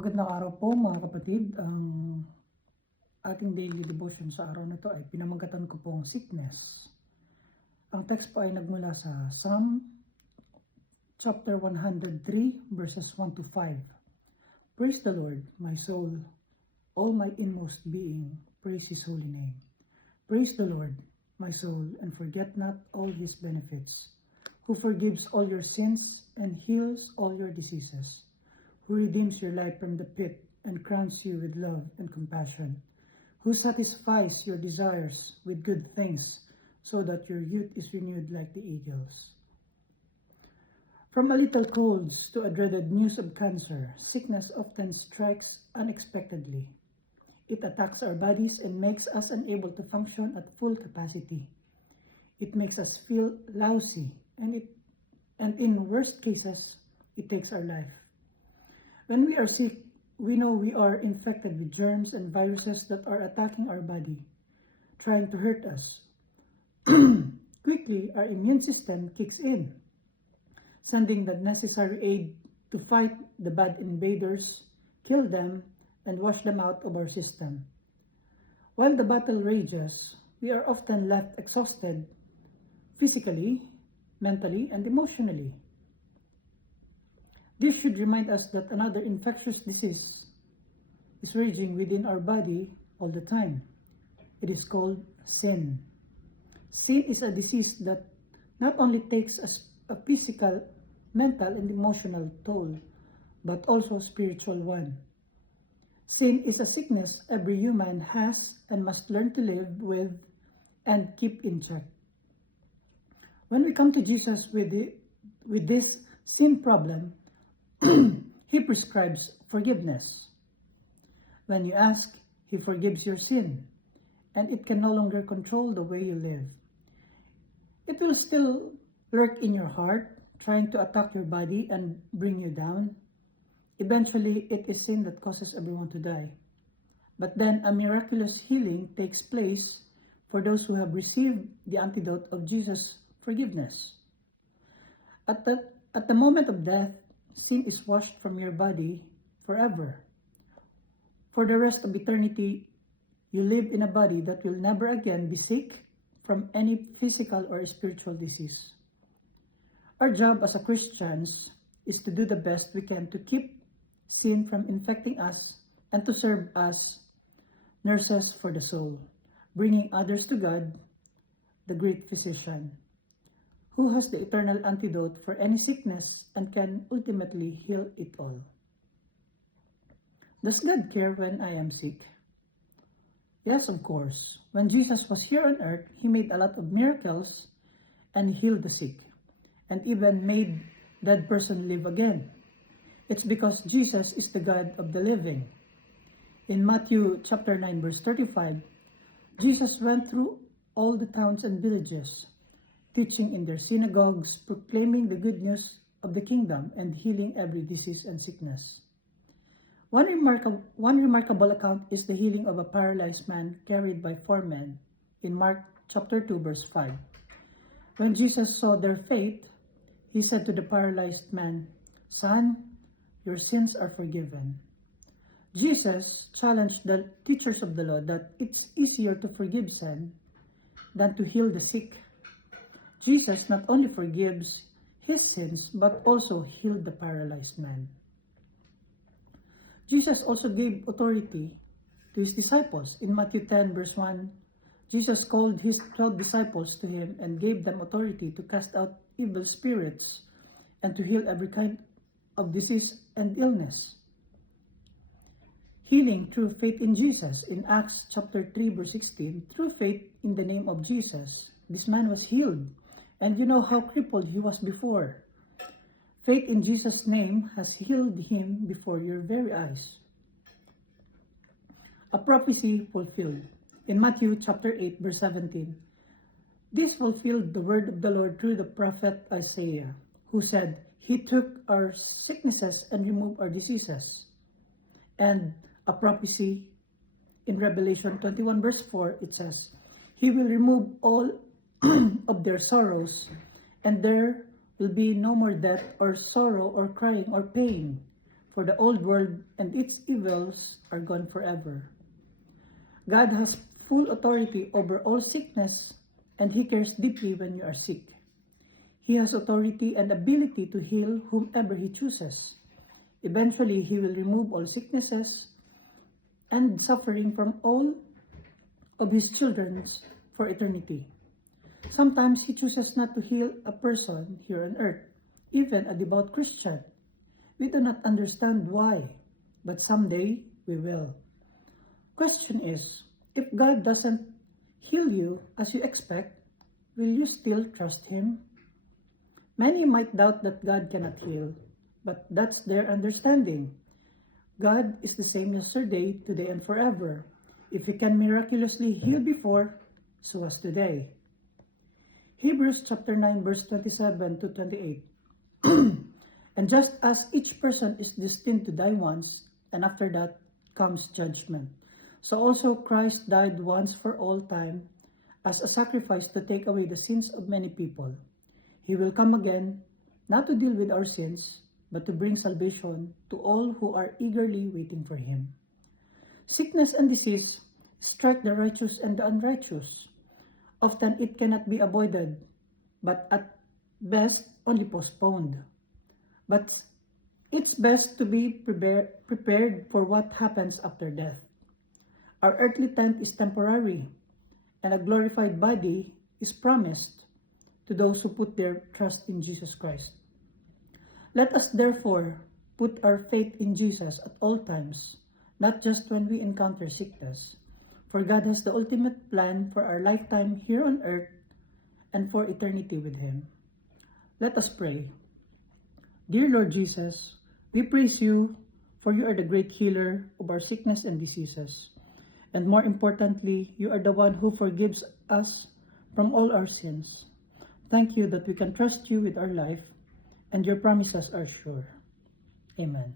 Magandang araw po mga kapatid. Ang ating daily devotion sa araw na ito ay pinamagatan ko pong sickness. Ang text po ay nagmula sa Psalm chapter 103 verses 1 to 5. Praise the Lord, my soul, all my inmost being, praise His holy name. Praise the Lord, my soul, and forget not all His benefits, who forgives all your sins and heals all your diseases, who redeems your life from the pit and crowns you with love and compassion, who satisfies your desires with good things, so that your youth is renewed like the eagles. From a little colds to a dreaded news of cancer, sickness often strikes unexpectedly. It attacks our bodies and makes us unable to function at full capacity. It makes us feel lousy, and in worst cases, it takes our life. When we are sick, we know we are infected with germs and viruses that are attacking our body, trying to hurt us. Quickly, our immune system kicks in, sending the necessary aid to fight the bad invaders, kill them, and wash them out of our system. While the battle rages, we are often left exhausted physically, mentally, and emotionally. This should remind us that another infectious disease is raging within our body all the time. It is called sin. Sin is a disease that not only takes a physical, mental, and emotional toll, but also a spiritual one. Sin is a sickness every human has and must learn to live with and keep in check. When we come to Jesus with this sin problem, He prescribes forgiveness. When you ask, He forgives your sin, and it can no longer control the way you live. It will still lurk in your heart, trying to attack your body and bring you down. Eventually, it is sin that causes everyone to die. But then a miraculous healing takes place for those who have received the antidote of Jesus' forgiveness. At the moment of death, sin is washed from your body forever. For the rest of eternity, you live in a body that will never again be sick from any physical or spiritual disease. Our job as Christians is to do the best we can to keep sin from infecting us and to serve as nurses for the soul, bringing others to God, the great physician, who has the eternal antidote for any sickness and can ultimately heal it all. Does God care when I am sick? Yes, of course. When Jesus was here on earth, He made a lot of miracles and healed the sick, and even made dead person live again. It's because Jesus is the God of the living. In Matthew chapter 9 verse 35, Jesus went through all the towns and villages, teaching in their synagogues, proclaiming the good news of the kingdom, and healing every disease and sickness. One remarkable account is the healing of a paralyzed man carried by 4 men in Mark chapter 2 verse 5. When Jesus saw their faith, He said to the paralyzed man, "Son, your sins are forgiven." Jesus challenged the teachers of the law that it's easier to forgive sin than to heal the sick. Jesus not only forgives his sins, but also healed the paralyzed man. Jesus also gave authority to His disciples. In Matthew 10 verse 1, Jesus called His 12 disciples to Him and gave them authority to cast out evil spirits and to heal every kind of disease and illness. Healing through faith in Jesus. In Acts chapter 3 verse 16, through faith in the name of Jesus, this man was healed. And you know how crippled he was before. Faith in Jesus' name has healed him before your very eyes. A prophecy fulfilled. In Matthew chapter 8 verse 17, this fulfilled the word of the Lord through the prophet Isaiah, who said, He took our sicknesses and removed our diseases. And a prophecy in Revelation 21 verse 4, it says, He will remove all of their sorrows, and there will be no more death or sorrow or crying or pain, for the old world and its evils are gone forever. God has full authority over all sickness, and He cares deeply when you are sick. He has authority and ability to heal whomever He chooses. Eventually, He will remove all sicknesses and suffering from all of His children for eternity. Sometimes He chooses not to heal a person here on earth, even a devout Christian. We do not understand why, but someday we will. Question is, if God doesn't heal you as you expect, will you still trust Him? Many might doubt that God cannot heal, but that's their understanding. God is the same yesterday, today, and forever. If He can miraculously heal before, so as today. Hebrews chapter 9 verse 27 to 28. And just as each person is destined to die once, and after that comes judgment, so also Christ died once for all time as a sacrifice to take away the sins of many people. He will come again, not to deal with our sins, but to bring salvation to all who are eagerly waiting for Him. Sickness and disease strike the righteous and the unrighteous. Often it cannot be avoided, but at best only postponed. But it's best to be prepared for what happens after death. Our earthly tent is temporary, and a glorified body is promised to those who put their trust in Jesus Christ. Let us therefore put our faith in Jesus at all times, not just when we encounter sickness. For God has the ultimate plan for our lifetime here on earth and for eternity with Him. Let us pray. Dear Lord Jesus, we praise You, for You are the great healer of our sickness and diseases. And more importantly, You are the one who forgives us from all our sins. Thank You that we can trust You with our life, and Your promises are sure. Amen.